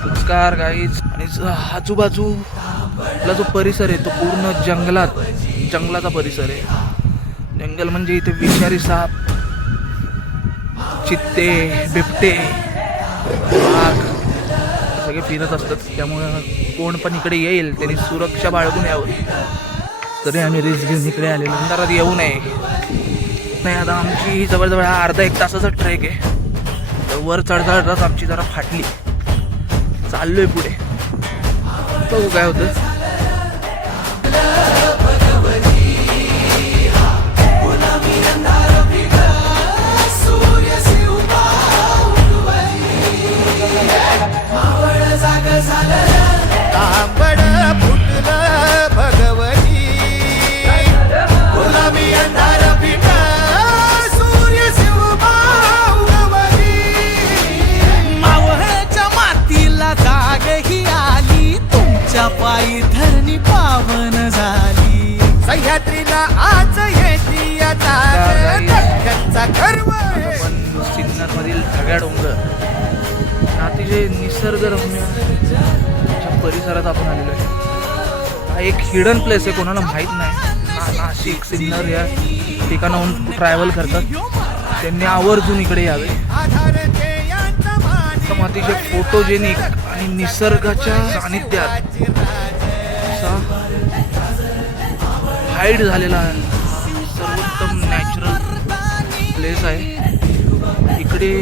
नमस्कार गाईज. आणि आजूबाजूला जो परिसर आहे तो पूर्ण जंगलाचा परिसर आहे. जंगल म्हणजे इथे विषारी साप, चित्ते, बिबटे, वाघ सगळे फिरत असतात. त्यामुळे कोण पण इकडे येईल त्यांनी सुरक्षा बाळगून यावं. तरी आम्ही रिस्क घेऊन इकडे आलेलो. अंधारात येऊ नये. नाही, आता आमची जवळजवळ हा अर्धा एक तासाचा ट्रेक आहे. तर वर चढताच आमची जरा फाटली. चाललोय पुढे, बघू काय होतं. पायी धरणी पावन झाली. सह्याद्रीला आज येती आता गर्व. सिन्नर मधील ढगाळ डोंगर, अतिशय निसर्गरम्य अशा परिसरात आपण आलेलो आहे. हा एक हिडन प्लेस आहे, कोणाला माहीत नाही. नाशिक, सिन्नर या ठिकाणाहून ट्रॅव्हल करतात त्यांनी आवर्जून इकडे यावे. अतिशय फोटोजेनिक आणि निसर्गाच्या सानिध्यात असा हाईड झालेला सर्वोत्तम नॅचरल प्लेस आहे. इकडे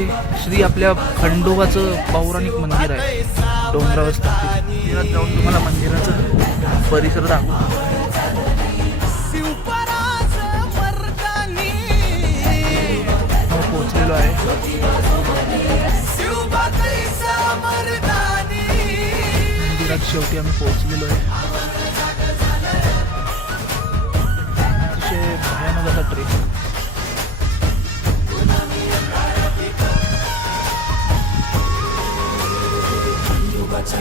श्री आपल्या खंडोबाचं पौराणिक मंदिर आहे. डोंगरावर स्थापित. जाऊन तुम्हाला मंदिराचं परिसर दाखवतो. पोहोचलेलो आहे. शेवटी आम्ही पोहोचलेलो आहे. अतिशय भयानक असा ट्रेक.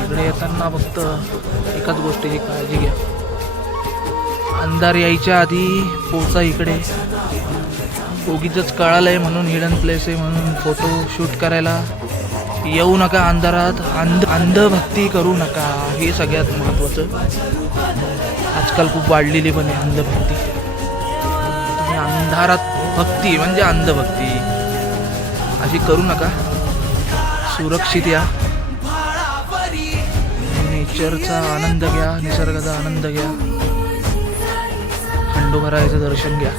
इकडे येताना फक्त एकाच गोष्टीची काळजी घ्या. अंधार यायच्या आधी पोचा इकडे. उगीचच कळालंय म्हणून हिडन प्लेस आहे म्हणून फोटो शूट करायला येऊ नका. अंधारात अंधभक्ती करू नका. हे सगळ्यात महत्त्वाचं. आजकाल खूप वाढलेली पण आहे अंधभक्ती. तुम्ही अंधारात भक्ती म्हणजे अंधभक्ती अशी करू नका. सुरक्षित या. नेचरचा आनंद घ्या, निसर्गाचा आनंद घ्या. खंडोबारायाचं दर्शन घ्या.